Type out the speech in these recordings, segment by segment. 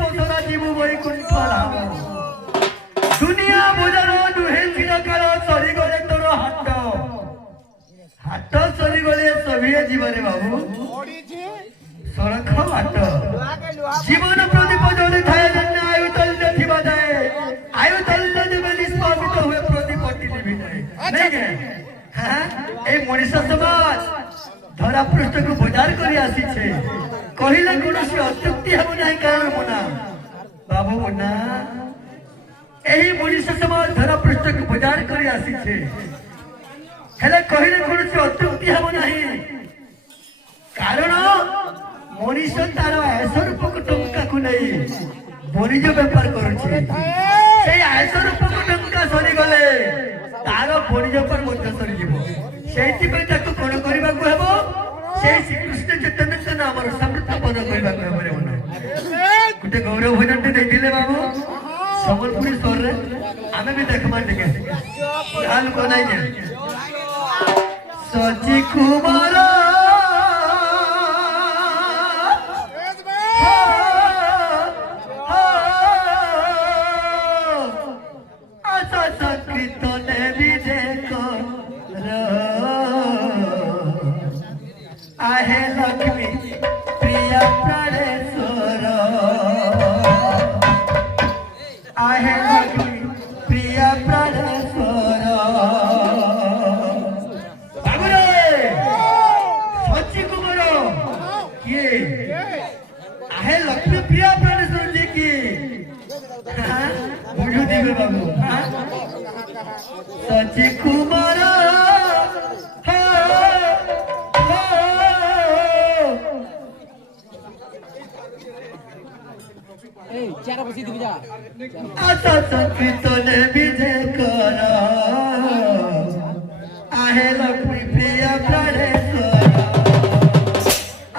पोषणा जीव वैकुंठ राम दुनिया बोझर दुहे चिरकाल सरी गले तोर हाथ हाथ सरी गले सभी जीवन बाबू सड़क बाट जीवन प्रदीप जलि थाए जन्य आयु तल्य थिबा जाए आयु तल्य जेबे निष्पादित हुए प्रदीपटी निभि जाए नहीं के हां ए मनुष्य समाज धरा पृष्ठ को बजार करी आसी छे कहिले कोनोसी अत्युक्ति हेबो नाही कारण मुना बाबू मुना एही मनुष्य समाज धरा पृष्ठ को बजार करी आसी छे हेले कहिले कोनोसी अत्युक्ति हेबो नाही कारण मनुष्य तार ऐसा रूपक टंका को नहीं बणिज व्यापार करुछे से ऐसा रूपक टंका सरी गले तार बणिज पर मध्य सरी जीवो सेति पे ताको कोन करबा को हेबो से श्री कृष्ण चैतन्य नाम रो समर्थपन करबा को हेबो रे मन गुटे गौरव भजन ते देखिले बाबू संबलपुरी स्वर रे आमे भी देखमा टिके हाल को नहीं जे सची कुमार आहे लक्ष्मी प्रिया प्राणेश्वर आहे लक्ष्मी प्रिया प्राणेश्वर बाबूरे सच्ची कुमार किए आहे लक्ष्मी प्रिया प्राणेश्वर जी की बुझू दिबे बाबू सच्ची कुमार चारा बसी दिबी जा आता संकीर्तन विजय कर आहे लक्ष्मी प्रिया प्राणेश्वर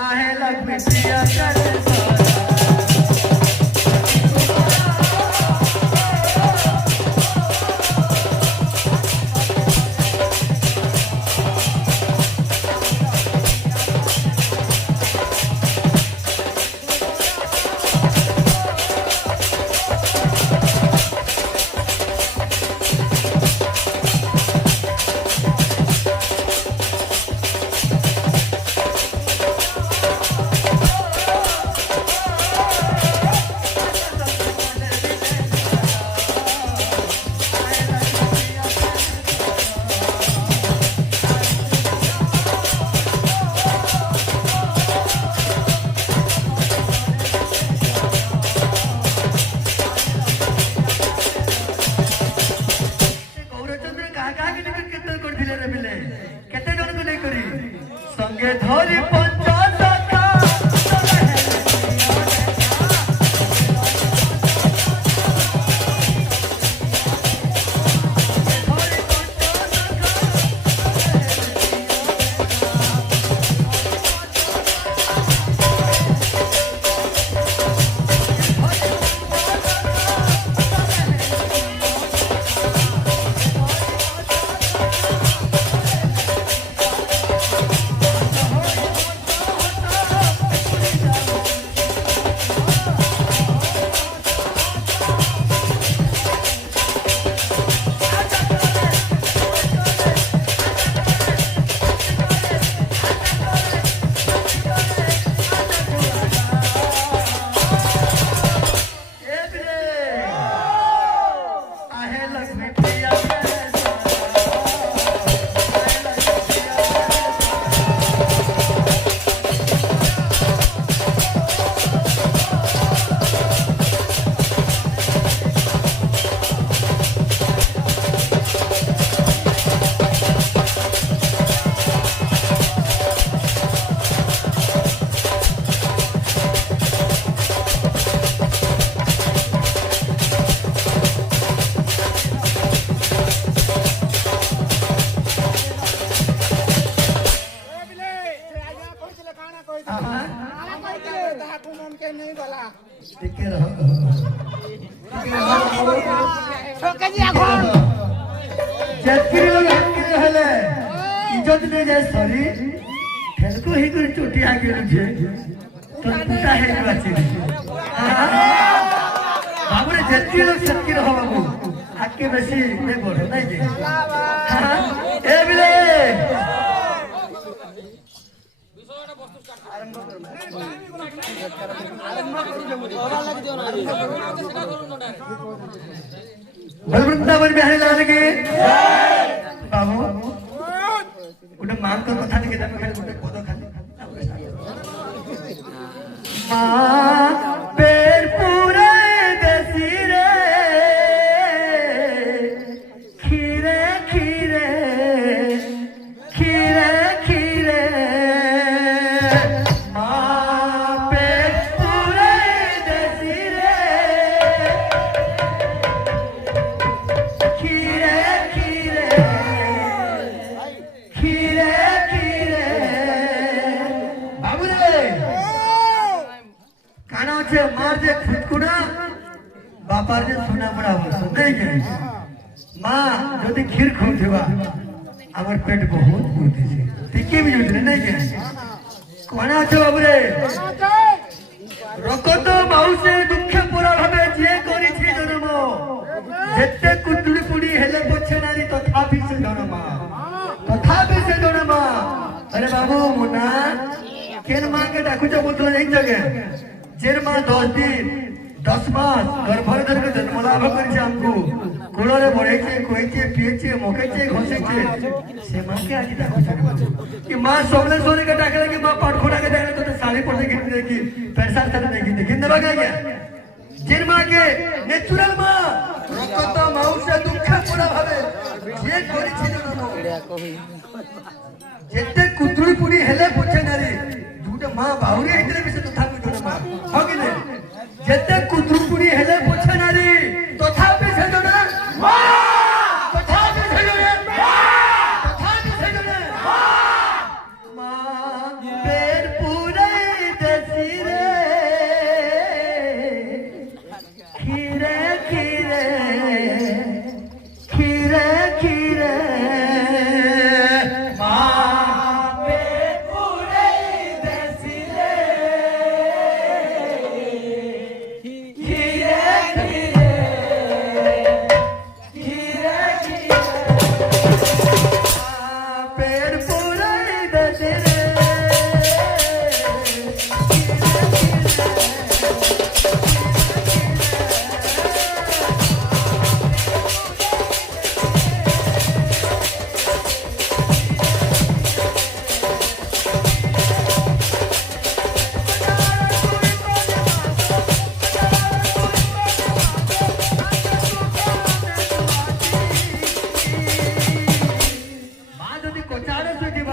आहे लक्ष्मी प्रिया प्राणेश्वर संगे धरी इज्जत ले जाए सॉरी खेल को ही कोई चोटी आगे रुझे तो टूटा है बाची बाबू रे जेतकी लोग सेतकी रहो बाबू आके बेसी नहीं बोलो नहीं जी ए बिले वृंदावन बिहारी लाल के बाबू उठे मान कर कथा नहीं केदा खाली उठे कोदो खाली मां पेर पूरे देसी रे खीरे खीरे खीरे खीरे मां पेर पूरे देसी रे खीरे खीरे खीरे खीरे बाबू रे काना छे मार जे खुदकुड़ा बापार जे सोना बड़ा हो नहीं के मां যদি ক্ষীর খাওয়া আমার পেট বহুত পুড়তেছে ঠিকই বুঝলি नहीं के কোনা আছে বাবু রে রকত মাউসে দুঃখে পোড়া ভাবে যে করিছি জন্ম যেতে কুটুলি পুড়ি হেলে পছে নারী তথাপি সে জন্ম अरे बाबू मुन्ना केन मां के डाकुचा बोलतो नहीं जगे जेर मां 10 दिन 10 मास गर्भर धर के जन्म लाभ करी छे हमको कोळरे बढायचे कोयचे पियचे मोकायचे घोसायचे से मां के आजी डाकुचा कि मां सोमले सोने के टाकले की मां पाटखोडा के टाकले तो साड़ी पडते घेऊन की पैसा साथ नाही घेते घेन बघा गया जेर मां के नेचुरल मां रक्त माउसे दुःख पोडा भावे जे करी छे जेते कुतुरी पुडी हेले पोछे नारी दुटे मां बाहुरी हेतले बिसे तथापि जोडे मां होगिले जेते कुतुरी पुडी हेले पोछे नारी तथापि से जोडे मां तथापि से जोडे तथापि से जोडे मां पेट पूरे देसी रे खीरे खीरे खीरे खीरे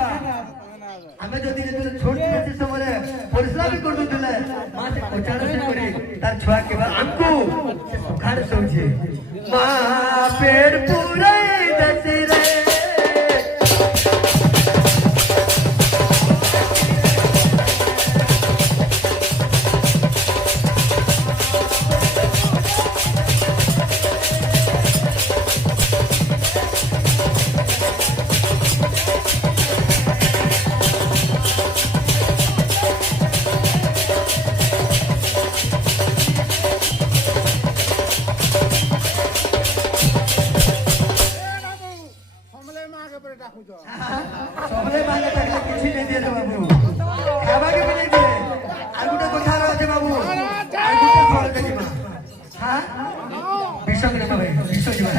हमें जदी जे छोट छोट समय परिश्रम भी कर दुले मां से कोचार से करी तार छुआ के बाद हमको से सुखार सोचे मां पेड़ पूरे दसी रे सबले मांगे तकले किछि नहीं दे रे बाबू खावा के नहीं दे आर गुटे कथा रहते बाबू आर गुटे फल के जीवा हां विश्व के भाई विश्व जीवा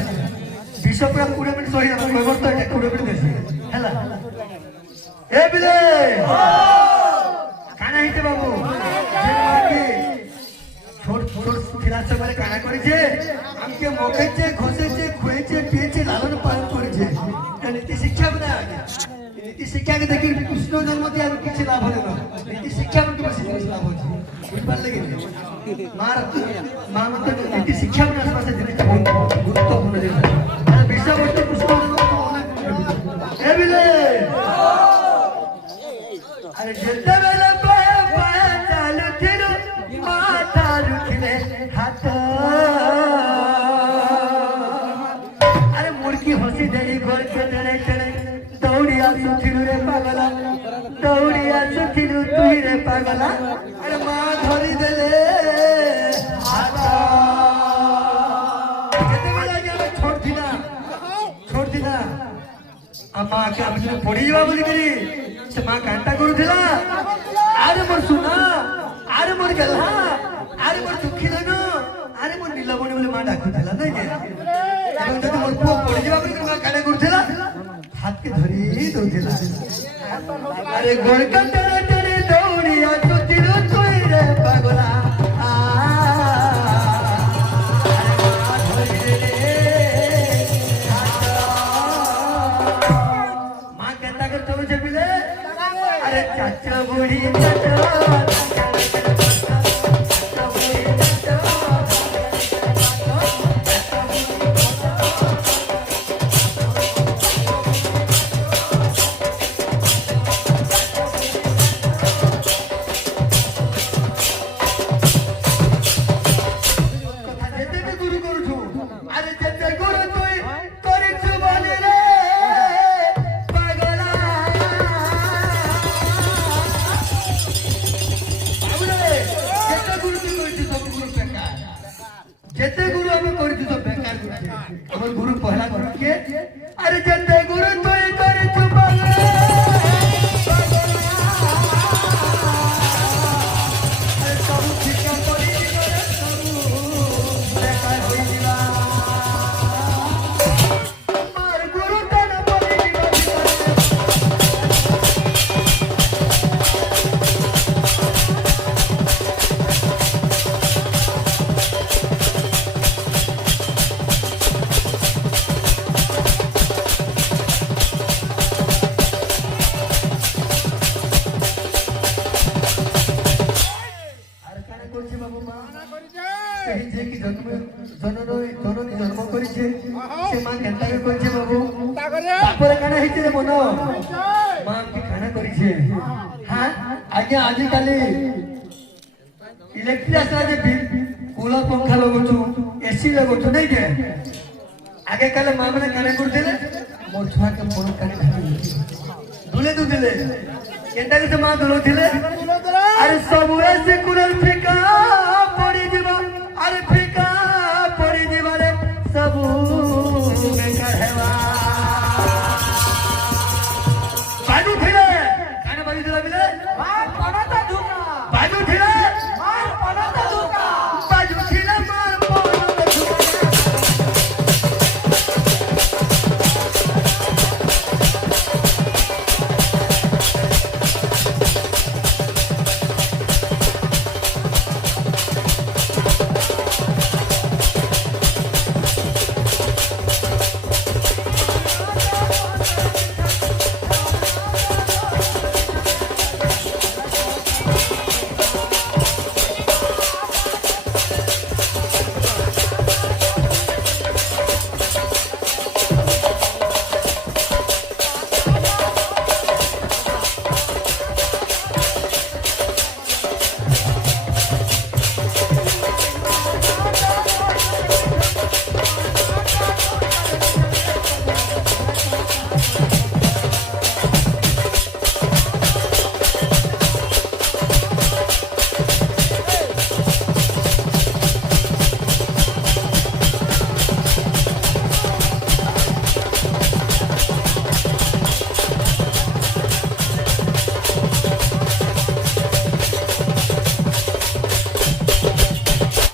विश्व पूरा पूरे मिनट सही हम कोई वर्त है पूरे मिनट देसी हैला ए बिले काना हिते बाबू जे माके छोट छोट खिला से मारे काना करी छे हमके मोके छे खोसे छे खुए छे पिए छे लालन पालन करी छे नीति शिक्षा बना नीति शिक्षा के देखिए कृष्ण जन्म दिया किसी लाभ होगा नीति शिक्षा में किसी लाभ होगा बुझ पार लगे मार मां मतलब नीति शिक्षा में आसपास जितने बहुत गुरुत्वपूर्ण है अरे विषय वस्तु कृष्ण ए बिले अरे जितने बेले पाए पाए चालू थिरो माता रुखले हाथ अरे मुर्गी हंसी देई गोल के दौड़िया सुथिलु रे पागला दौड़िया सुथिलु तुही रे पागला अरे मां धरी देले আমা কে আমি তো পড়ি যাবা বলি করি সে মা কান্তা করুছিলা আরে মোর সুনা আরে মোর গেলহা আরে মোর দুঃখী ধন আরে মোর নীলমণি বলে মা ডাকুছিলা নাই কে এবং যদি মোর পুଅ পড়ি যাবা বলি মা কানে করুছিলা হাতকে ধরি দউছিলা আরে গোলকা তেরে তেরে দৌড়িয়া চুতিরু তুই রে পাগলা चाचा बूढ़ी चाचा गुरु करू छू अरे जते गुरु तुई करी छू बोले रे जेते गुरु हमें कर दी तो बेकार हमर गुरु पहला गुरु के अरे जेते गुरु तो ही करे चुपावे अरे सब ठीक करी करे सब बेकार होई दिला मार गुरु तन पड़ी जन्म करिছে সে মা কেনটা কইছে বাবু তারপরে কানা হইছে রে মনো মা কি খানা করিছে হ্যাঁ আগে আজি কালি ইলেকট্রিক আসা যে কুলা पंखा लगोछु एसी लगोछु नहीं के आगे काले मां माने काने करथिले मोर छुआ के फोन काने दुले दुले केनटा के मां दुलो थिले अरे सब ऐसे कुरल फेका